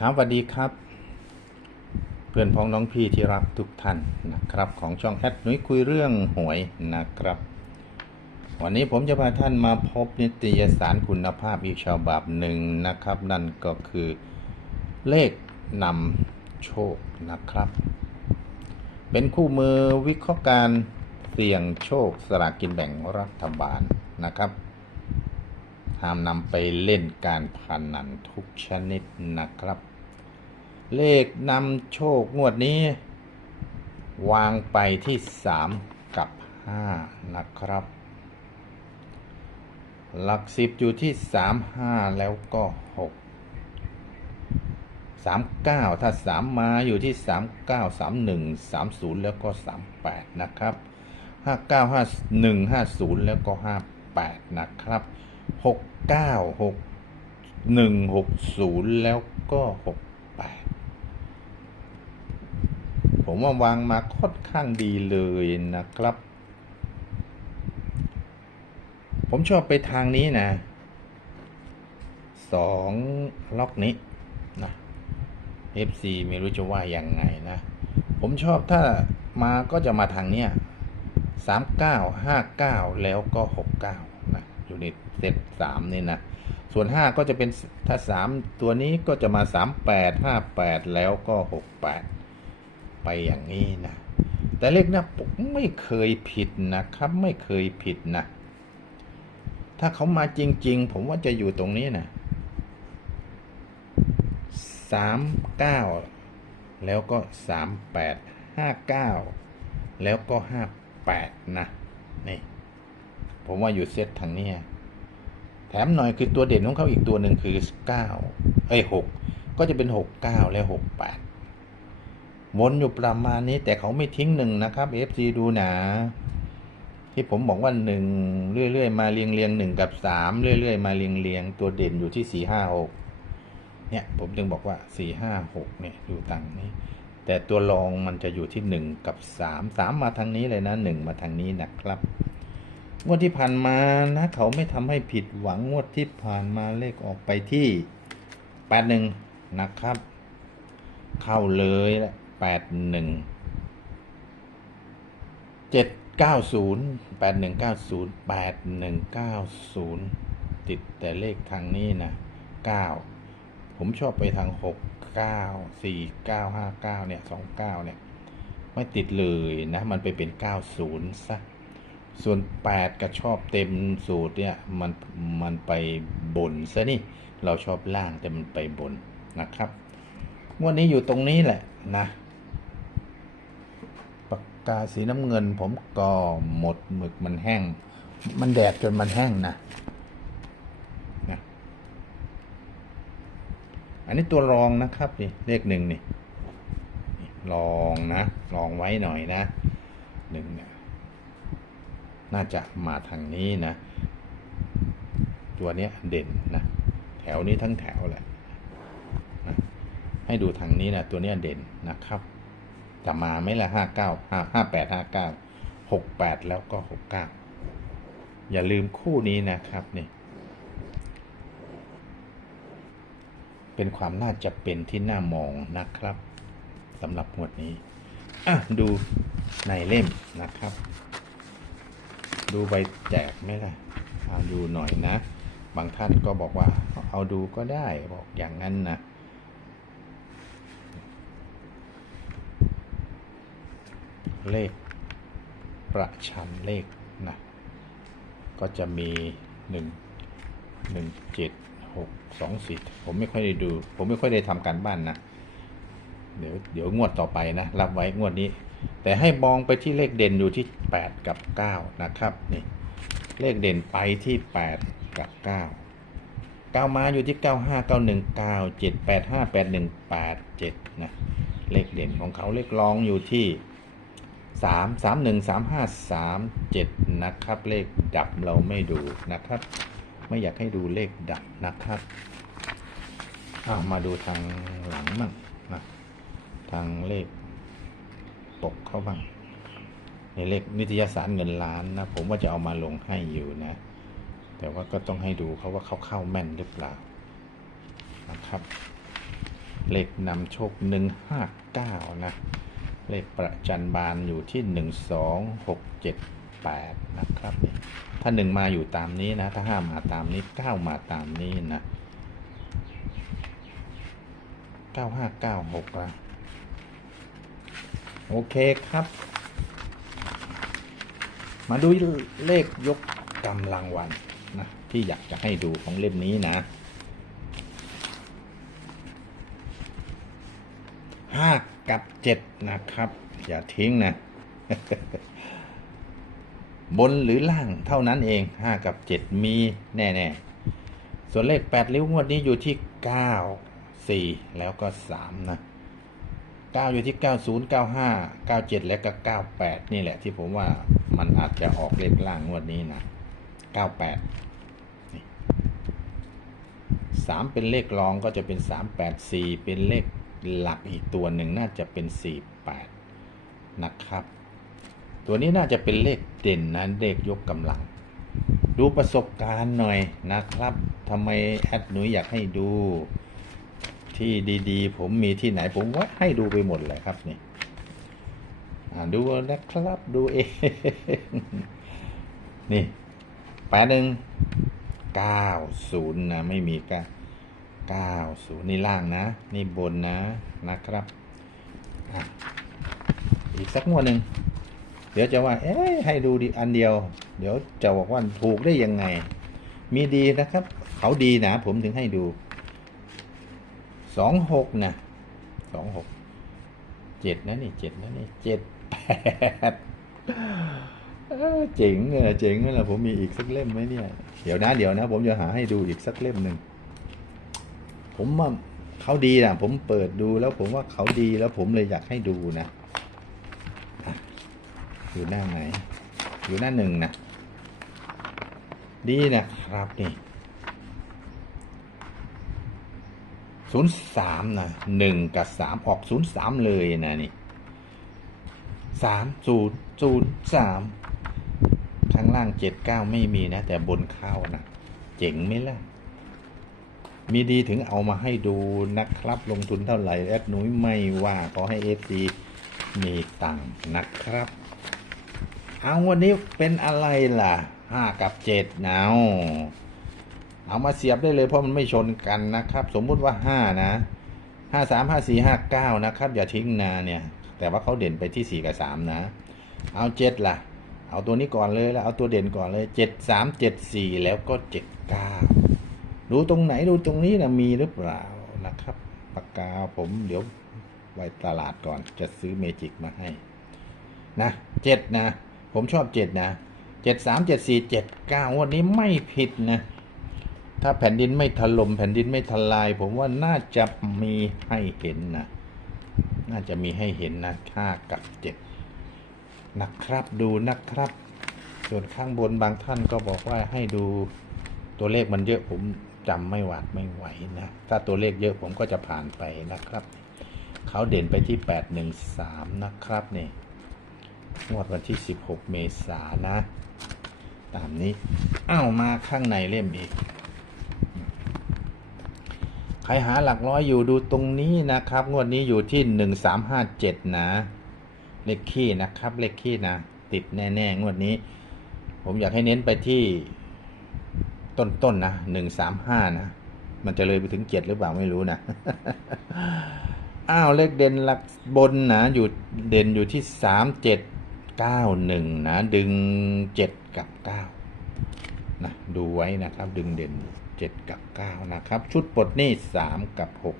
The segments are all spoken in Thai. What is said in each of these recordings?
ครับสวัสดีครับ เพื่อนพ้องน้องพี่ที่รักทุกท่านนะครับ ของช่องแอดนุ้ยคุยเรื่องหวยนะครับ วันนี้ผมจะพาท่านมาพบนิตยสารคุณภาพอีกฉบับหนึ่งนะครับ นั่นก็คือเลขนำโชคนะครับ เป็นคู่มือวิเคราะห์การเสี่ยงโชคสลากกินแบ่งรัฐบาลนะครับ ห้ามนำไปเล่นการพนันทุกชนิดนะครับ เลขนำโชคงวดนี้ วางไปที่ 3 กับ 5 นะครับ หลักสิบอยู่ที่ 3 5 แล้วก็ 6 39 ถ้า 3 มาอยู่ที่ 39 31 30 แล้วก็ 38 นะครับ 59 51 50 แล้วก็ 58 นะครับ หกเก้าหกหนึ่งหกศูนย์แล้วก็หกแปดผมว่าวางมาค่อนข้างดีเลยนะครับ ผมชอบไปทางนี้นะสองล็อกนี้นะ FC ไม่รู้จะว่ายังไงนะ ผมชอบถ้ามาก็จะมาทางเนี้ยสามเก้าห้าเก้าแล้วก็หกเก้า อยู่ในเซตสามนี่นะ ส่วนห้าก็จะเป็นถ้าสามตัวนี้ก็จะมาสามแปดห้าแปดแล้วก็หกแปดไปอย่างนี้นะ แต่เลขหน้าปกไม่เคยผิดนะครับ ไม่เคยผิดนะ ถ้าเขามาจริง ๆ ผมว่าจะอยู่ตรงนี้นะสามเก้าแล้วก็สามแปดห้าเก้าแล้วก็ห้าแปดนะ นี่ ผมว่าอยู่เซตทางเนี้ยแถมหน่อยคือตัวเด่นของเขาอีกตัวหนึ่งคือเก้าเอ้ยหกก็จะเป็นหกเก้าและหกแปดวนอยู่ประมาณนี้แต่เขาไม่ทิ้งหนึ่งนะครับ FC ดูหนะที่ผมบอกว่าหนึ่งเรื่อยๆ มาเรียงเรียงหนึ่งกับสามเรื่อยๆ มาเรียงเรียงตัวเด่นอยู่ที่สี่ห้าหกเนี่ยผมจึงบอกว่าสี่ห้าหกเนี่ยอยู่ต่างนี้ แต่ตัวรองมันจะอยู่ที่หนึ่งกับสามสามมาทางนี้เลยนะหนึ่งมาทางนี้นะครับ งวดที่ผ่านมานะ เขาไม่ทำให้ผิดหวังงวดที่ผ่านมาเลขออกไปที่แปดหนึ่งนะครับ เข้าเลยละแปดหนึ่งเจ็ดเก้าศูนย์แปดหนึ่งเก้าศูนย์แปดหนึ่งเก้าศูนย์ติดแต่เลขทางนี้นะเก้าผมชอบไปทางหกเก้าสี่เก้าห้าเก้าเนี่ยสองเก้าเนี่ย ไม่ติดเลยนะ มันไปเป็นเก้าศูนย์ซะ ส่วน8ก็ชอบเต็มสูตรเนี่ยมันมันไปบนซะนี่เราชอบล่างแต่มันไปบนนะครับงวดนี้อยู่ตรงนี้แหละนะปากกาสีน้ำเงินผมก็หมดหมึกมันแห้ง มันแดดจนมันแห้งนะนะอันนี้ตัวรองนะครับนี่เลขหนึ่งนี่นี่ลองนะลองไว้หน่อยนะหนึ่งเนี่ย น่าจะมาทางนี้นะ ตัวเนี้ยเด่นนะ แถวนี้ทั้งแถวแหละนะให้ดูทางนี้นะตัวเนี้ยเด่นนะครับ จะมาไหม่ละห้าเก้าห้าห้าแปดห้าเก้าหกแปดแล้วก็หกเก้าอย่าลืมคู่นี้นะครับนี่เป็นความน่าจะเป็นที่น่ามองนะครับสำหรับหมวดนี้ อะ ดูในเล่มนะครับ ดูใบแจกไหมล่ะเอาดูหน่อยนะ บางท่านก็บอกว่าเอาดูก็ได้บอกอย่างนั้นนะเลขประชันเลขนะก็จะมีหนึ่งหนึ่งเจ็ดหกสองสี่ผมไม่ค่อยได้ดู ผมไม่ค่อยได้ทำการบ้านนะ เดี๋ยวเดี๋ยวงวดต่อไปนะ รับไว้งวดนี้ แต่ให้มองไปที่เลขเด่นอยู่ที่ 8 กับ 9 นะครับนี่เลขเด่นไปที่ 8 กับ 9 9 มาอยู่ที่ 95 91 97 85 81 87นะเลขเด่นของเขาเลขรองอยู่ที่3 31 35 37นะครับ เลขดับเราไม่ดูนะครับ ไม่อยากให้ดูเลขดับนะครับอ้าวมาดูทางหลังมั่งนะทางเลข กเขาบ้าง ในเลขนิตยสารเงินล้านนะ ผมว่าจะเอามาลงให้อยู่นะ แต่ว่าก็ต้องให้ดูเขาว่าเขาเข้าแม่นหรือเปล่านะครับ เลขนำโชคหนึ่งห้าเก้านะ เลขประจันบานอยู่ที่หนึ่งสองหกเจ็ดแปดนะครับ ถ้าหนึ่งมาอยู่ตามนี้นะ ถ้าห้ามาตามนี้เก้ามาตามนี้นะเก้าห้าเก้าหกละ โอเคครับ มาดูเลขยกกำลังวันนะที่อยากจะให้ดูของเล่มนี้นะห้ากับเจ็ดนะครับ อย่าทิ้งนะ บนหรือล่างเท่านั้นเองห้ากับเจ็ดมีแน่ๆ ส่วนเลขแปดริ้วงวดนี้อยู่ที่เก้าสี่แล้วก็สามนะ ก้าอยู่ที่เก้าศูนย์เก้าห้าเก้าเจ็ดและก็เก้าแปดนี่แหละที่ผมว่ามันอาจจะออกเลขล่างงวดนี้นะเก้าแปดสามเป็นเลขรองก็จะเป็นสามแปดสี่เป็นเลขหลักอีกตัวหนึ่งน่าจะเป็นสี่แปดนะครับ ตัวนี้น่าจะเป็นเลขเด่นนะเลขยกกำลัง ดูประสบการณ์หน่อยนะครับทำไมแอดหนุ่ยอยากให้ดู ที่ดีๆ ผมมีที่ไหนผมว่าให้ดูไปหมดเลยครับนี่ดูนะครับดูเองนี่แปดหนึ่งเก้าศูนย์นะ ไม่มีก้าเก้าศูนย์นี่ล่างนะ นี่บนนะนะครับอีกสักงวดหนึ่งเดี๋ยวจะว่า เอ๊ะให้ดูดีอันเดียว เดี๋ยวจะบอกว่าถูกได้ยังไง มีดีนะครับ เขาดีนะ ผมถึงให้ดู สองหกนะสองหกเจ็ดนะนี่เจ็ดนะนี่เจ็ดแปดเจ๋งเลยเจ๋งเลยล่ะผมมีอีกสักเล่มไหมเนี่ย เดี๋ยวนะเดี๋ยวนะ ผมจะหาให้ดูอีกสักเล่มหนึ่งผมว่าเขาดีนะผมเปิดดูแล้วผมว่าเขาดีแล้วผมเลยอยากให้ดูนะอยู่หน้าไหน อยู่หน้าหนึ่งนะดีนะครับนี่ ศูนย์สามนะหนึ่งกับสามออกศูนย์สามเลยนะนี่สามศูนย์ศูนย์สามข้างล่างเจ็ดเก้าไม่มีนะ แต่บนเข้านะ เจ๋งไหมล่ะ มีดีถึงเอามาให้ดูนะครับลงทุนเท่าไหร่แอดนุ้ยไม่ว่าขอให้เอฟซีมีตังค์นะครับ เอาวันนี้เป็นอะไรล่ะห้ากับเจ็ดเนา เอามาเสียบได้เลยเพราะมันไม่ชนกันนะครับ สมมุติว่าห้านะห้าสามห้าสี่ห้าเก้านะครับ อย่าทิ้งนะเนี่ย แต่ว่าเขาเด่นไปที่สี่กับสามนะ เอาเจ็ดล่ะ เอาตัวนี้ก่อนเลยแล้วเอาตัวเด่นก่อนเลยเจ็ดสามเจ็ดสี่แล้วก็เจ็ดเก้าดูตรงไหนดูตรงนี้นะมีหรือเปล่านะครับปากกาผมเดี๋ยวไว้ตลาดก่อนจะซื้อเมจิกมาให้นะเจ็ดนะ ผมชอบเจ็ดนะเจ็ดสามเจ็ดสี่เจ็ดเก้าวันนี้ไม่ผิดนะ ถ้าแผ่นดินไม่ถล่มแผ่นดินไม่ทลาย ผมว่าน่าจะมีให้เห็นนะ น่าจะมีให้เห็นนะห้ากับเจ็ดนะครับดูนะครับ ส่วนข้างบนบางท่านก็บอกว่าให้ดูตัวเลขมันเยอะผมจำไม่หวาดไม่ไหวนะ ถ้าตัวเลขเยอะผมก็จะผ่านไปนะครับ เขาเด่นไปที่แปดหนึ่งสามนะครับนี่งวดวันที่สิบหกเมษายนนะ ตามนี้ อ้าวมาข้างในเล่มอีก ใครหาหลักร้อยอยู่ดูตรงนี้นะครับ งวดนี้อยู่ที่หนึ่งสามห้าเจ็ดนะ เลขขี้นะครับ เลขขี้นะ ติดแน่ๆ งวดนี้ ผมอยากให้เน้นไปที่ต้นๆนนะหนึ่งสามห้านะ มันจะเลยไปถึงเจ็ดหรือเปล่าไม่รู้นะ อ้าวเลขเด่นหลักบนนะ อยู่เด่นอยู่ที่สามเจ็ดเก้าหนึ่งนะ ดึงเจ็ดกับเก้านะ ดูไว้นะครับ ดึงเด่น เจ็ดกับเก้านะครับ ชุดปลดหนี้สามกับหก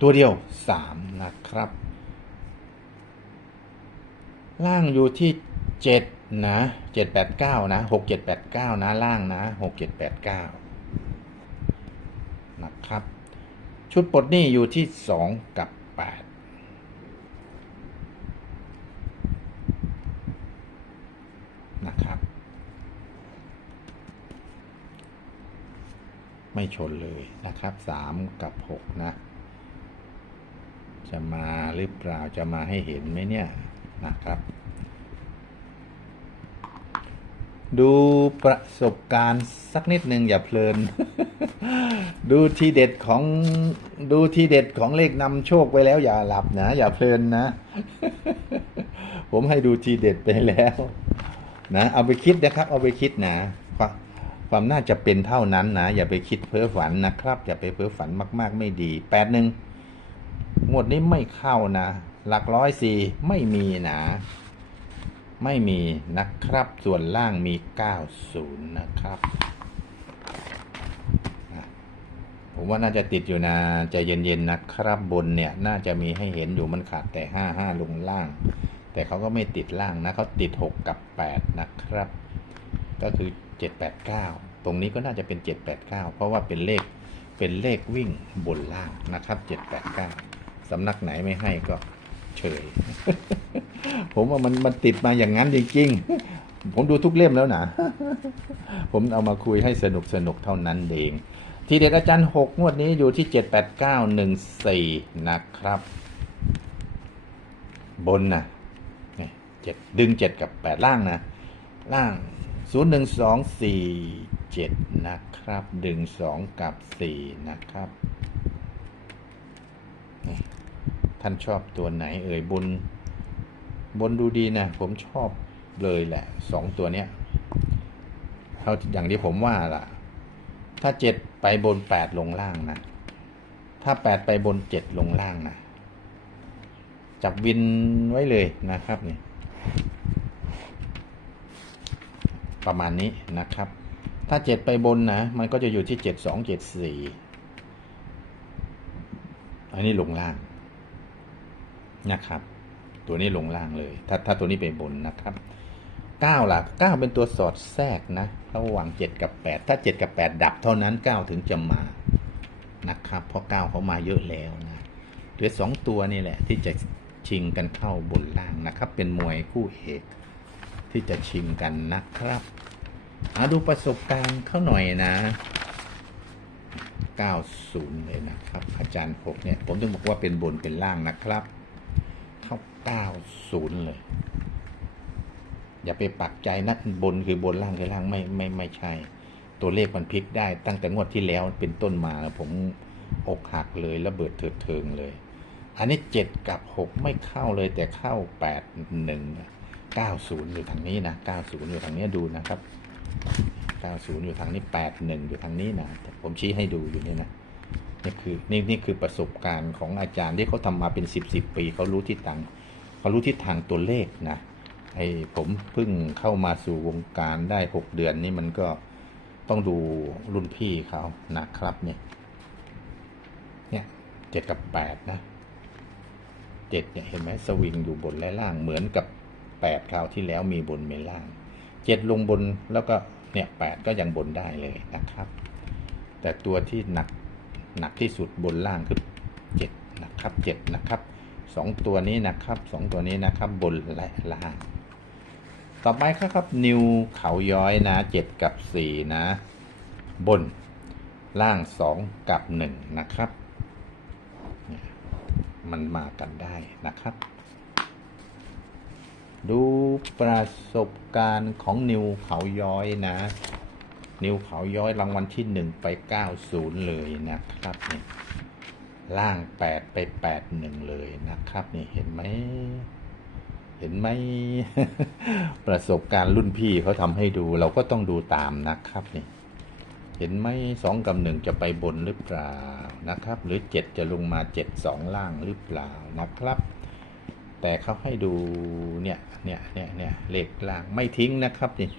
ตัวเดียวสามนะครับ ล่างอยู่ที่เจ็ดนะเจ็ดแปดเก้านะหกเจ็ดแปดเก้านะ ล่างนะหกเจ็ดแปดเก้านะครับ ชุดปลดหนี้อยู่ที่สองกับแปดนะครับ ไม่ชนเลยนะครับสามกับหกนะ จะมาหรือเปล่าจะมาให้เห็นไหมเนี่ยนะครับ ดูประสบการณ์สักนิดหนึ่งอย่าเพลิน ดูทีเด็ดของดูทีเด็ดของเลขนำโชคไปแล้วอย่าหลับนะ อย่าเพลินนะ ผมให้ดูทีเด็ดไปแล้วนะเอาไปคิดนะครับ เอาไปคิดนะ ความน่าจะเป็นเท่านั้นนะ อย่าไปคิดเพ้อฝันนะครับ อย่าไปเพ้อฝันมาก ๆ ไม่ดีแปดหนึ่งงวดนี้ไม่เข้านะ หลักร้อยสี่ไม่มีนะไม่มีนะครับ ส่วนล่างมี 90 นะครับ ผมว่าน่าจะติดอยู่นะใจเย็นๆนะครับบนเนี่ย น่าจะมีให้เห็นอยู่มันขาดแต่ 55 ลงล่าง แต่เขาก็ไม่ติดล่างนะเขาติด 6 กับ 8 นะครับ ก็คือ 789 ตรงนี้ก็น่าจะเป็น 789 เพราะว่าเป็นเลขเป็นเลขวิ่งบนล่างนะครับ 789 สำนักไหนไม่ให้ก็เฉย ผมว่ามันมันติดมาอย่างนั้นจริงๆ ผมดูทุกเล่มแล้วนะ ผมเอามาคุยให้สนุกสนุกเท่านั้นเอง ทีเด็ดอาจารย์หกงวดนี้อยู่ที่เจ็ดแปดเก้าหนึ่งสี่นะครับ บนนะเจ็ดดึงเจ็ดกับแปดล่างนะ ล่าง ศูนย์หนึ่งสองสี่เจ็ดนะครับดึงสองกับสี่นะครับท่านชอบตัวไหนเอ่ยบน บนดูดีนะ ผมชอบเลยแหละสองตัวเนี้ยเขาอย่างที่ผมว่าล่ะ ถ้าเจ็ดไปบนแปดลงล่างนะ ถ้าแปดไปบนเจ็ดลงล่างนะ จับวินไว้เลยนะครับนี่ ประมาณนี้นะครับ ถ้าเจ็ดไปบนนะ มันก็จะอยู่ที่เจ็ดสองเจ็ดสี่อันนี้ลงล่างนะครับ ตัวนี้ลงล่างเลย ถ้าถ้าตัวนี้ไปบนนะครับเก้าล่ะเก้าเป็นตัวสอดแทรกนะ ระหว่างเจ็ดกับแปดถ้าเจ็ดกับแปดดับเท่านั้นเก้าถึงจะมานะครับ เพราะเก้าเขามาเยอะแล้วนะเหลือสองตัวนี่แหละที่จะชิงกันเข้าบนล่างนะครับ เป็นมวยคู่เอก ที่จะชิงกันนะครับเอาดูประสบการณ์เข้าหน่อยนะ 90 เลยนะครับ อาจารย์ผมเนี่ย ผมต้องบอกว่าเป็นบนเป็นล่างนะครับเข้า90 เลย อย่าไปปักใจนะบนคือบนล่างคือล่างไม่ไม่ไม่ใช่ ตัวเลขมันพลิกได้ตั้งแต่งวดที่แล้วเป็นต้นมาผมอกหักเลยระเบิดเถิดเทิงเลย อันนี้ 7 กับ 6 ไม่เข้าเลยแต่เข้า 8 1 90 อยู่ทางนี้นะ 90 อยู่ทางนี้ดูนะครับ 90 อยู่ทางนี้ 81 อยู่ทางนี้นะ ผมชี้ให้ดูอยู่นี่นะ นี่คือนี่นี่คือประสบการณ์ของอาจารย์ที่เขาทำมาเป็น 10 10 ปีเขารู้ทิศทางเขารู้ทิศทางตัวเลขนะไอ้ผมเพิ่งเข้ามาสู่วงการได้ 6 เดือนนี่มันก็ต้องดูรุ่นพี่เขานะครับเนี่ยเนี่ยเจ็ดกับแปดนะเจ็ดเนี่ยเห็นไหมสวิงอยู่บนและล่างเหมือนกับ แปดคราวที่แล้วมีบนมีล่างเจ็ดลงบนแล้วก็เนี่ยแปดก็ยังบนได้เลยนะครับ แต่ตัวที่หนักหนักที่สุดบนล่างคือเจ็ดนะครับเจ็ดนะครับสองตัวนี้นะครับสองตัวนี้นะครับบนและล่าง ต่อไปครับนิวเขาย้อยนะเจ็ดกับสี่นะ บนล่างสองกับหนึ่งนะครับ มันมากันได้นะครับ ดูประสบการณ์ของนิวเขาย้อยนะ นิวเขาย้อยรางวัลที่หนึ่งไป90เลยนะครับนี่ล่าง8ไป81เลยนะครับ นี่เห็นไหมเห็นไหมประสบการณ์รุ่นพี่เขาทำให้ดูเราก็ต้องดูตามนะครับนี่ เห็นไหมสองกับหนึ่งจะไปบนหรือเปล่านะครับ หรือเจ็ดจะลงมาเจ็ดสองล่างหรือเปล่านะครับ แต่เขาให้ดูเนี่ยเนี่ยเนี่ยเนี่ยเลขล่างไม่ทิ้งนะครับนี่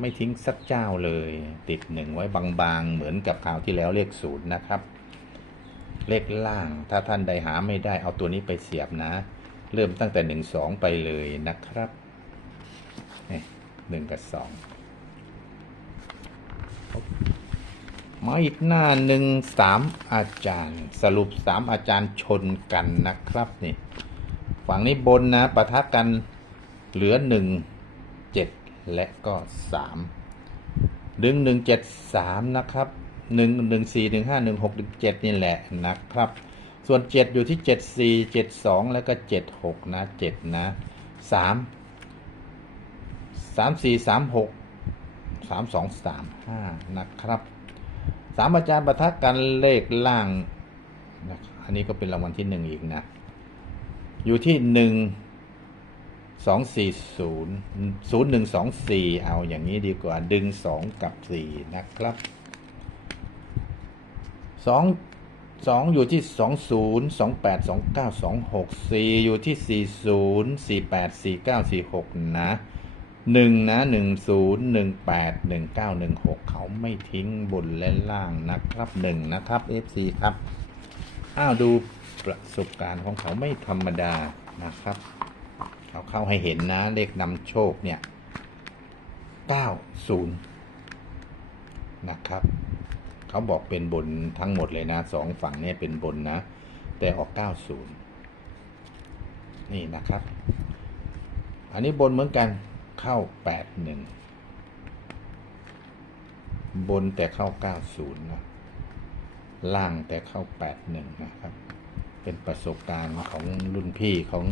ไม่ทิ้งสักเจ้าเลย ติดหนึ่งไว้บางๆ เหมือนกับคราวที่แล้วเลขศูนย์นะครับ เลขล่างถ้าท่านใดหาไม่ได้เอาตัวนี้ไปเสียบนะ เริ่มตั้งแต่หนึ่งสองไปเลยนะครับนี่หนึ่งกับสองมาอีกหน้าหนึ่งสามอาจารย์ สรุปสามอาจารย์ชนกันนะครับนี่ ฝั่งนี้บนนะปะทะกันเหลือหนึ่งเจ็ดและก็สามดึงหนึ่งเจ็ดสามนะครับหนึ่งหนึ่งสี่หนึ่งห้าหนึ่งหกหนึ่งเจ็ดนี่แหละนะครับ ส่วนเจ็ดอยู่ที่เจ็ดสี่เจ็ดสองแล้วก็เจ็ดหกนะเจ็ดนะสามสามสี่สามหกสามสองสามห้านะครับสามอาจารย์ประทักกันเลขล่างนะอันนี้ก็เป็นรางวัลที่หนึ่งอีกนะ อยู่ที่หนึ่งสองสี่ศูนย์ศูนย์หนึ่งสองสี่เอาอย่างนี้ดีกว่าดึงสองกับสี่นะครับสองสองอยู่ที่สองศูนย์สองแปดสองเก้าสองหกสี่อยู่ที่สี่ศูนย์สี่แปดสี่เก้าสี่หกนะหนึ่งนะหนึ่งศูนย์หนึ่งแปดหนึ่งเก้าหนึ่งหกเขาไม่ทิ้งบนและล่างนะครับหนึ่งนะครับ FC ครับ อ้าวดู ประสบการณ์ของเขาไม่ธรรมดานะครับเขาเข้าให้เห็นนะ เลขนำโชคเนี่ย90นะครับ เขาบอกเป็นบนทั้งหมดเลยนะสองฝั่งเนี่ยเป็นบนนะ แต่ออก 90 นี่นะครับ อันนี้บนเหมือนกันเข้า 81 บนแต่เข้า 90 นะ ล่างแต่เข้า 81 นะครับ เป็นประสบการณ์ของรุ่นพี่ของ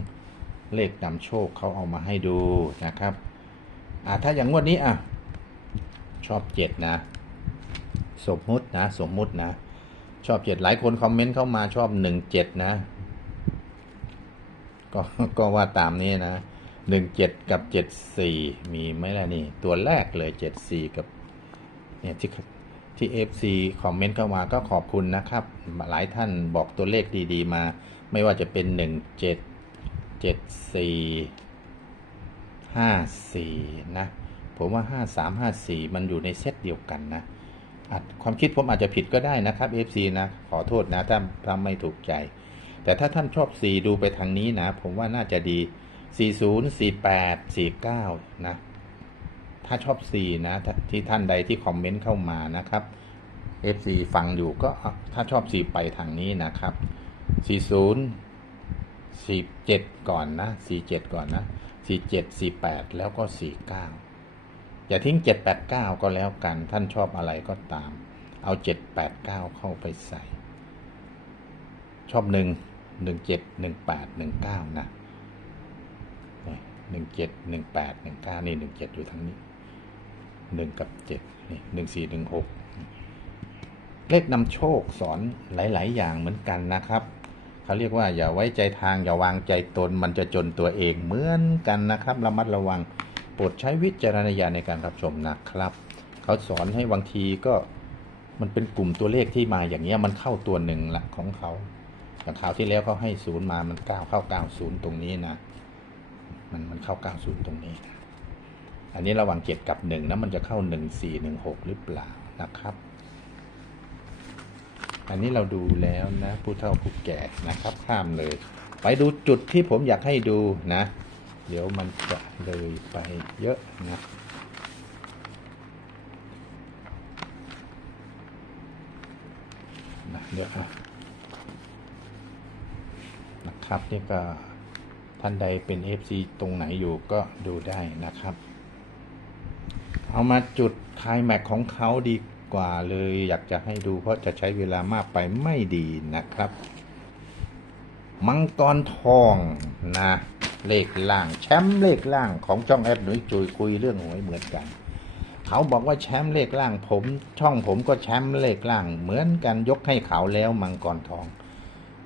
เลขนำโชคเขาเอามาให้ดูนะครับอ่าถ้าอย่างงวดนี้อะชอบเจ็ดนะ สมมุตินะ สมมุตินะ ชอบเจ็ดหลายคนคอมเมนต์เข้ามาชอบหนึ่งเจ็ดนะ ก็ก็ว่าตามนี้นะหนึ่งเจ็ดกับเจ็ดสี่มีไหมล่ะนี่ ตัวแรกเลยเจ็ดสี่กับเนี่ยที่ ที่ FC คอมเมนต์เข้ามาก็ขอบคุณนะครับ หลายท่านบอกตัวเลขดีๆมา ไม่ว่าจะเป็น 1 7 7 4 5 4 นะ ผมว่า 5 3 5 4 มันอยู่ในเซตเดียวกันนะอาจความคิดผมอาจจะผิดก็ได้นะครับ FC นะ ขอโทษนะถ้าถ้าไม่ถูกใจ แต่ถ้าท่านชอบ 4 ดูไปทางนี้นะ ผมว่าน่าจะดี 40 48 49 นะ ถ้าชอบ4นะที่ท่านใดที่คอมเมนต์เข้ามานะครับ FC ฟังอยู่ก็ถ้าชอบ4ไปทางนี้นะครับ 40 47 ก่อนนะ 47 ก่อนนะ 47 48 แล้วก็ 49 อย่าทิ้ง 789 ก็แล้วกัน ท่านชอบอะไรก็ตาม เอา 789 เข้าไปใส่ ชอบ 1 17 18 19 นะหนึ่งเจ็ดหนึ่งแปดหนึ่งเก้านี่หนึ่งเจ็ดอยู่ทั้งนี้ หนึ่งกับเจ็ดนี่หนึ่งสี่หนึ่งหกเลขนำโชคสอนหลาย ๆ อย่างเหมือนกันนะครับ เขาเรียกว่าอย่าไว้ใจทางอย่าวางใจตนมันจะจนตัวเองเหมือนกันนะครับระมัดระวังโปรดใช้วิจารณญาณในการรับชมนะครับ เขาสอนให้บางทีก็มันเป็นกลุ่มตัวเลขที่มาอย่างเงี้ยมันเข้าตัวหนึ่งละของเขาอย่างคราวที่แล้วเขาให้ศูนย์มามันก้าวเข้าเก้าศูนย์ตรงนี้นะ มันมันเข้า90ตรงนี้ อันนี้ระหว่างเจ็ดกับหนึ่งนะมันจะเข้า1 4 1 6หรือเปล่านะครับ อันนี้เราดูแล้วนะ ผู้เฒ่าผู้แก่นะครับข้ามเลย ไปดูจุดที่ผมอยากให้ดูนะ เดี๋ยวมันจะเลยไปเยอะนะนะเดี๋ยวอะนะครับนี่ก็ท่านใดเป็น FC ตรงไหนอยู่ก็ดูได้นะครับ เอามาจุดคลายแม็กของเขาดีกว่าเลยอยากจะให้ดูเพราะจะใช้เวลามากไปไม่ดีนะครับ มังกรทองนะเลขล่างแชมป์เลขล่างของจ้องแอดหนุ่ยจุยคุยเรื่องหวยเหมือนกัน เขาบอกว่าแชมป์เลขล่างผม ช่องผมก็แชมป์เลขล่าง เหมือนกันยกให้เขาแล้วมังกรทอง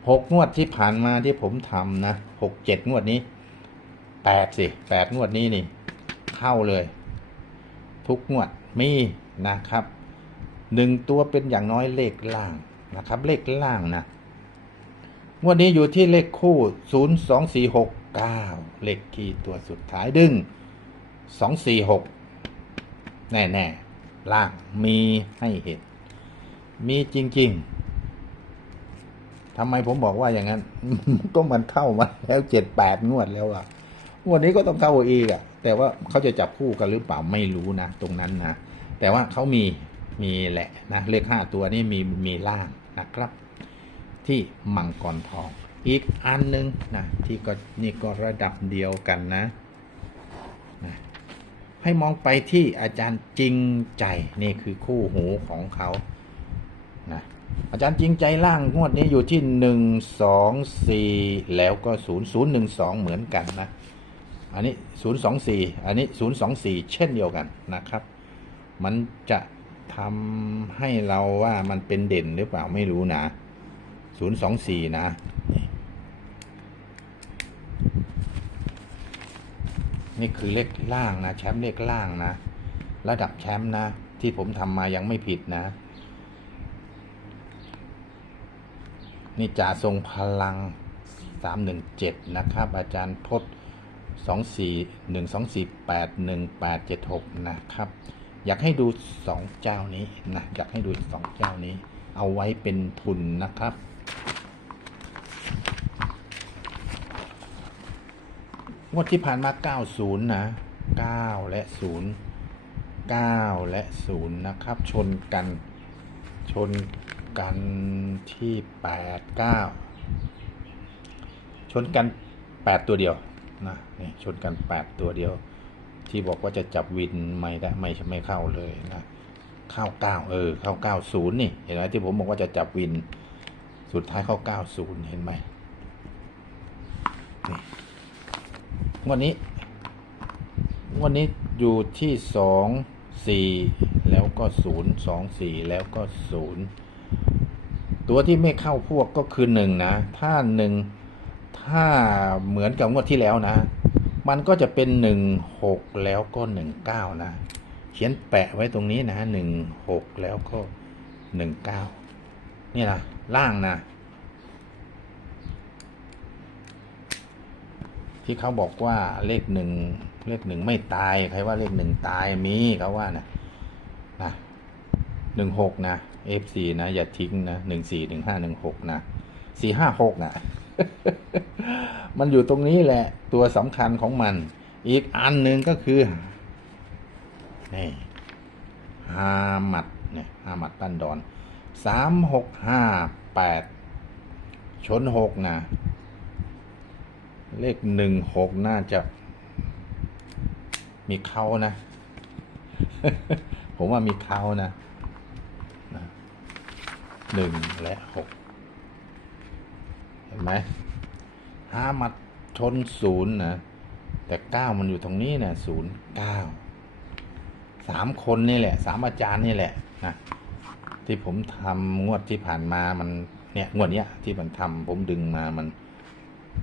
หกงวดที่ผ่านมาที่ผมทำนะหกเจ็ดงวดนี้แปดสิแปดงวดนี้นี่ เข้าเลย ทุกงวดมีนะครับหนึ่งตัวเป็นอย่างน้อยเลขล่างนะครับ เลขล่างนะงวดนี้อยู่ที่เลขคู่ศูนย์สองสี่หกเก้าเลขคีย์ตัวสุดท้ายดึงสองสี่หกแน่แน่ๆล่างมีให้เห็น มีจริง ๆทำไมผมบอกว่าอย่างนั้น ก็มันเข้ามาแล้วเจ็ดแปดงวดแล้วอะงวดนี้ก็ต้องเข้าอีกอะ แต่ว่าเขาจะจับคู่กันหรือเปล่าไม่รู้นะ ตรงนั้นนะ แต่ว่าเขามีมีแหละนะเลขห้าตัวนี้มีมีล่างนะครับ ที่มังกรทอง อีกอันหนึงนะที่ก็นี่ก็ระดับเดียวกันนะนะให้มองไปที่อาจารย์จริงใจนี่คือคู่หูของเขานะอาจารย์จริงใจล่างงวดนี้อยู่ที่หนึ่งสองสี่แล้วก็ศูนย์ศูนย์หนึ่งสองเหมือนกันนะ อันนี้ 024 อันนี้ 024 เช่นเดียวกันนะครับ มันจะทำให้เราว่ามันเป็นเด่นหรือเปล่าไม่รู้นะ 024 นะนี่คือเลขล่างนะแชมป์เลขล่างนะ ระดับแชมป์นะ ที่ผมทำมายังไม่ผิดนะ นี่จ่าทรงพลัง 317 นะครับ อาจารย์พ จน์24 1248 1876 นะครับ อยากให้ดู 2 เจ้านี้นะอยากให้ดู 2 เจ้านี้ เอาไว้เป็นทุนนะครับ งวดที่ผ่านมา 90 นะ 9 และ 0 9 และ 0 นะครับ ชนกันชนกันที่ 8 9 ชนกัน 8 ตัวเดียว นะนี่ชนกัน 8 ตัวเดียว ที่บอกว่าจะจับวินไม่ได้ไม่ไม่เข้าเลยนะเข้า9เออเข้า90นี่ เห็นไหมที่ผมบอกว่าจะจับวิน สุดท้ายเข้า90เห็นไหมนี่วันนี้ วันนี้อยู่ที่2 4แล้วก็0 2 4แล้วก็0ตัวที่ไม่เข้าพวกก็คือ1นะ ถ้า1 ถ้าเหมือนกับงวดที่แล้วนะ มันก็จะเป็น1 6แล้วก็1 9นะ เขียนแปะไว้ตรงนี้นะ1 6แล้วก็1 9นี่นะล่างนะ ที่เขาบอกว่าเลขหนึ่งเลขหนึ่งไม่ตาย ใครว่าเลขหนึ่งตายมีเขาว่านะนะหนึ่งหกนะ F4 นะ อย่าทิ้งนะหนึ่งสี่หนึ่งห้าหนึ่งหกนะสี่ห้าหกนะ มันอยู่ตรงนี้แหละ ตัวสำคัญของมัน อีกอันหนึ่งก็คือนี่ฮามัดเนี่ยฮามัดปั้นดอนสามหกห้าแปดชนหกนะ เลขหนึ่งหกน่าจะ มีเขานะ ผมว่ามีเขานะนะหนึ่งและหก เห็นไหมห้ามัดชนศูนย์นะแต่เก้ามันอยู่ตรงนี้เนี่ยศูนย์เก้าสามคนนี่แหละสามอาจารย์นี่แหละนะที่ผมทำงวดที่ผ่านมามันเนี่ยงวดเนี้ยที่มันทำผมดึงมามัน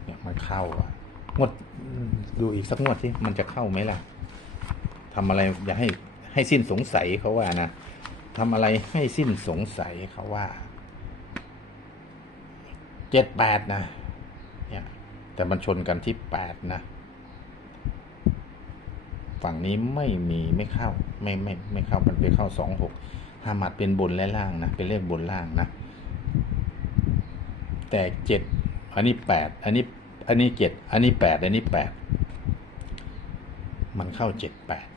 เนี่ยมันเข้าอะงวดดูอีกสักงวดสิมันจะเข้าไหมล่ะทำอะไรอย่าให้ให้สิ้นสงสัยเขาว่านะทำอะไรให้สิ้นสงสัยเขาว่า เจ็ดแปดนะ เนี่ย แต่มันชนกันที่แปดนะ ฝั่งนี้ไม่มีไม่เข้า ไม่ไม่ไม่เข้ามันไปเข้าสองหกห้ามัดเป็นบนและล่างนะ เป็นเลขบนล่างนะ แต่เจ็ดอันนี้แปดอันนี้ อันนี้เจ็ดอันนี้แปดอันนี้แปดมันเข้าเจ็ดแปด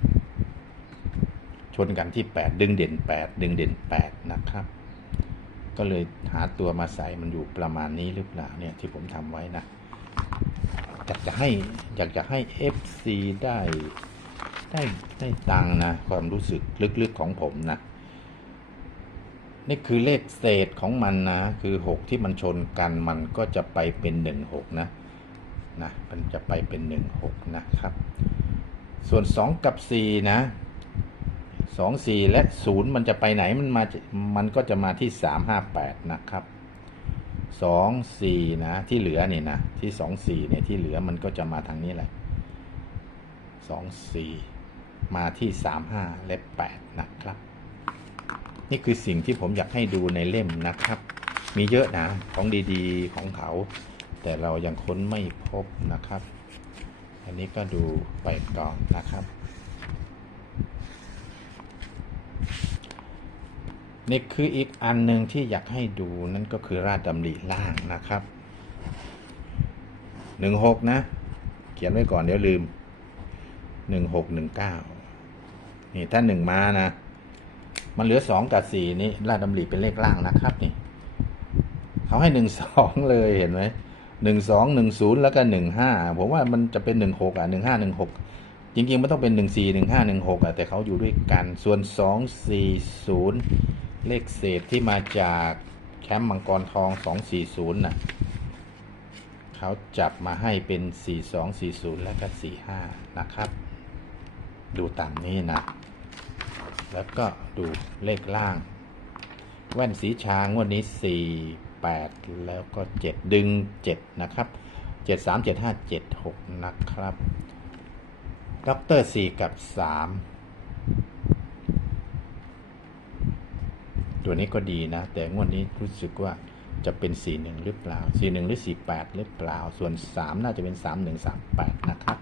ชนกันที่แปดดึงเด่นแปดดึงเด่นแปดนะครับ ก็เลยหาตัวมาใส่มันอยู่ประมาณนี้หรือเปล่าเนี่ยที่ผมทำไว้นะอยากจะให้อยากจะให้ FC ได้ได้ได้ตังนะความรู้สึกลึกๆของผมนะนี่คือเลขเศษของมันนะคือ 6 ที่มันชนกันมันก็จะไปเป็น 1 6 นะนะมันจะไปเป็น 1 6 นะครับ ส่วน 2 กับ 4 นะ 2 4และ0มันจะไปไหนมันมา มันก็จะมาที่3 5 8นะครับ2 4นะที่เหลือนี่นะที่2 4เนี่ยที่เหลือมันก็จะมาทางนี้แหละ2 4มาที่3 5และ8นะครับ นี่คือสิ่งที่ผมอยากให้ดูในเล่มนะครับ มีเยอะนะของดีๆของเขา แต่เรายังค้นไม่พบนะครับ อันนี้ก็ดูไปก่อนนะครับ นี่คืออีกอันหนึ่งที่อยากให้ดูนั่นก็คือราชดำริล่างนะครับหนึ่งหกนะ เขียนไว้ก่อนเดี๋ยวลืมหนึ่งหกหนึ่งเก้านี่ถ้าหนึ่งมานะ มันเหลือสองกับสี่นี่ราชดำริเป็นเลขล่างนะครับนี่เขาให้หนึ่งสองเลยเห็นไหมหนึ่งสองหนึ่งศูนย์แล้วก็หนึ่งห้าผมว่ามันจะเป็นหนึ่งหกอะหนึ่งห้าหนึ่งหกจริงๆมันต้องเป็นหนึ่งสี่หนึ่งห้าหนึ่งหกอะแต่เขาอยู่ด้วยกันส่วนสองสี่ศูนย์ เลขเศษที่มาจากแคมป์มังกรทองสองสี่ศูนย์น่ะเขาจับมาให้เป็น 4240 และก็45 นะครับ ดูตามนี้นะ แล้วก็ดูเลขล่าง แว่นสีชางวดนี้ 4 8 แล้วก็ 7 ดึง 7 นะครับ 7 3 7 5 7 6 นะครับด็อกเตอร์4กับ 3 ตัวนี้ก็ดีนะ แต่งวดนี้รู้สึกว่าจะเป็น 41 หรือเปล่า 41 หรือ 48 หรือเปล่า ส่วน 3 น่าจะเป็น 31 38 นะครับ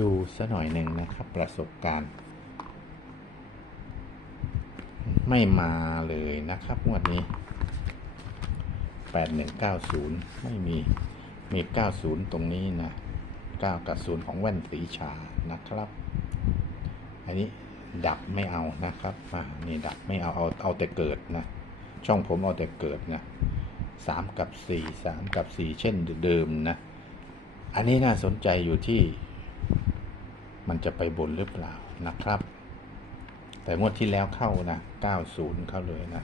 ดูซะหน่อยหนึ่งนะครับ ประสบการณ์ ไม่มาเลยนะครับ งวดนี้ 8190 ไม่มี มี 90 ตรงนี้นะ 9 กับ 0 ของแว่นสีชานะครับ อันนี้ ดับไม่เอานะครับอ่านี่ดับไม่เอาเอาเอาแต่เกิดนะช่องผมเอาแต่เกิดนะ3กับ4 3กับ4เช่นเดิมนะอันนี้น่าสนใจอยู่ที่ มันจะไปบนหรือเปล่านะครับ แต่งวดที่แล้วเข้านะ90เข้าเลยนะ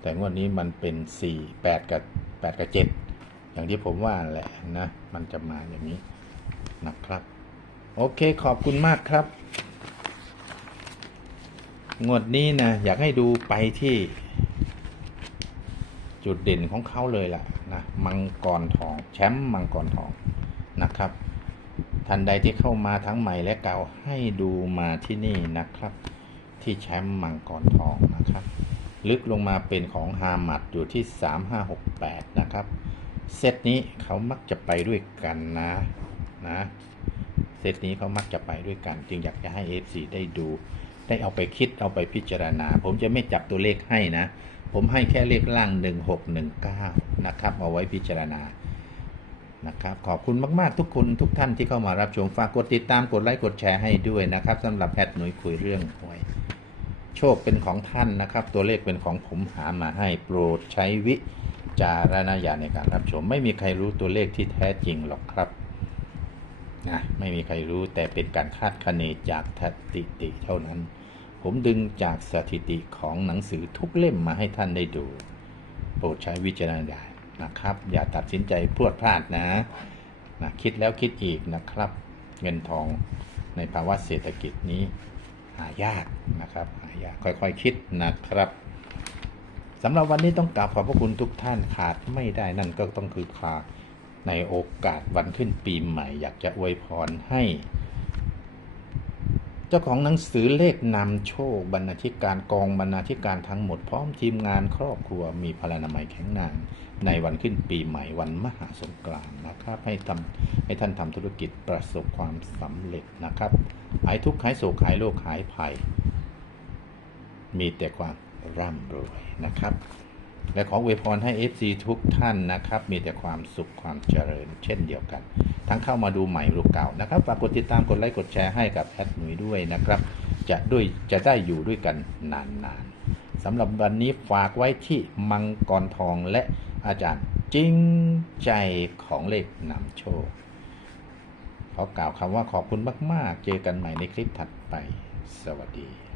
แต่งวดนี้มันเป็น4 8กับ8กับ7อย่างที่ผมว่าแหละนะ มันจะมาอย่างนี้นะครับ โอเคขอบคุณมากครับ งวดนี้นะอยากให้ดูไปที่ จุดเด่นของเขาเลยล่ะนะมังกรทองแชมป์มังกรทองนะครับ ทันใดที่เข้ามาทั้งใหม่และเก่าให้ดูมาที่นี่นะครับ ที่แชมป์มังกรทองนะครับ ลึกลงมาเป็นของฮามัดอยู่ที่ 3568 นะครับ เซตนี้เขามักจะไปด้วยกันนะนะเซตนี้เขามักจะไปด้วยกัน จึงอยากจะให้ FC ได้ดู ได้เอาไปคิดเอาไปพิจารณา ผมจะไม่จับตัวเลขให้นะ ผมให้แค่เลขล่าง 1619 นะครับ เอาไว้พิจารณานะครับขอบคุณมากๆทุกคนทุกท่านที่เข้ามารับชมฝากกดติดตามกดไลค์กดแชร์ให้ด้วยนะครับสำหรับแอดหนุ่ยคุยเรื่องหวยโชคเป็นของท่านนะครับ ตัวเลขเป็นของผมหามาให้โปรดใช้วิจารณญาณในการรับชม ไม่มีใครรู้ตัวเลขที่แท้จริงหรอกครับนะไม่มีใครรู้แต่เป็นการคาดคะเนจากสถิติเท่านั้น ผมดึงจากสถิติของหนังสือทุกเล่มมาให้ท่านได้ดู โปรดใช้วิจารณญาณนะครับ อย่าตัดสินใจพรวดพลาดนะนะคิดแล้วคิดอีกนะครับ เงินทองในภาวะเศรษฐกิจนี้หายากนะครับหายากค่อยๆคิดนะครับสำหรับวันนี้ต้องกราบขอบพระคุณทุกท่านขาดไม่ได้นั่นก็ต้องคือขาดในโอกาสวันขึ้นปีใหม่ อยากจะอวยพรให้ เจ้าของหนังสือเลขนำโชคบรรณาธิการกองบรรณาธิการทั้งหมดพร้อมทีมงานครอบครัวมีพลานามัยแข็งแรงในวันขึ้นปีใหม่วันมหาสงกรานต์นะครับ ให้ทำให้ท่านทำธุรกิจประสบความสำเร็จนะครับหายทุกข์หายโศกหายโรคหายภัย มีแต่ความร่ำรวยนะครับ และขออวยพรให้ FC ทุกท่านนะครับ มีแต่ความสุขความเจริญ เช่นเดียวกัน ทั้งเข้ามาดูใหม่รูปเก่านะครับฝากกดติดตามกดไลค์กดแชร์ให้กับแอดหนุ่ยด้วยนะครับ จะด้วยจะได้อยู่ด้วยกันนานๆสำหรับวันนี้ฝากไว้ที่มังกรทองและอาจารย์จริงใจของเลขนำโชคขอกล่าวคำว่าขอบคุณมาก ๆ เจอกันใหม่ในคลิปถัดไป สวัสดี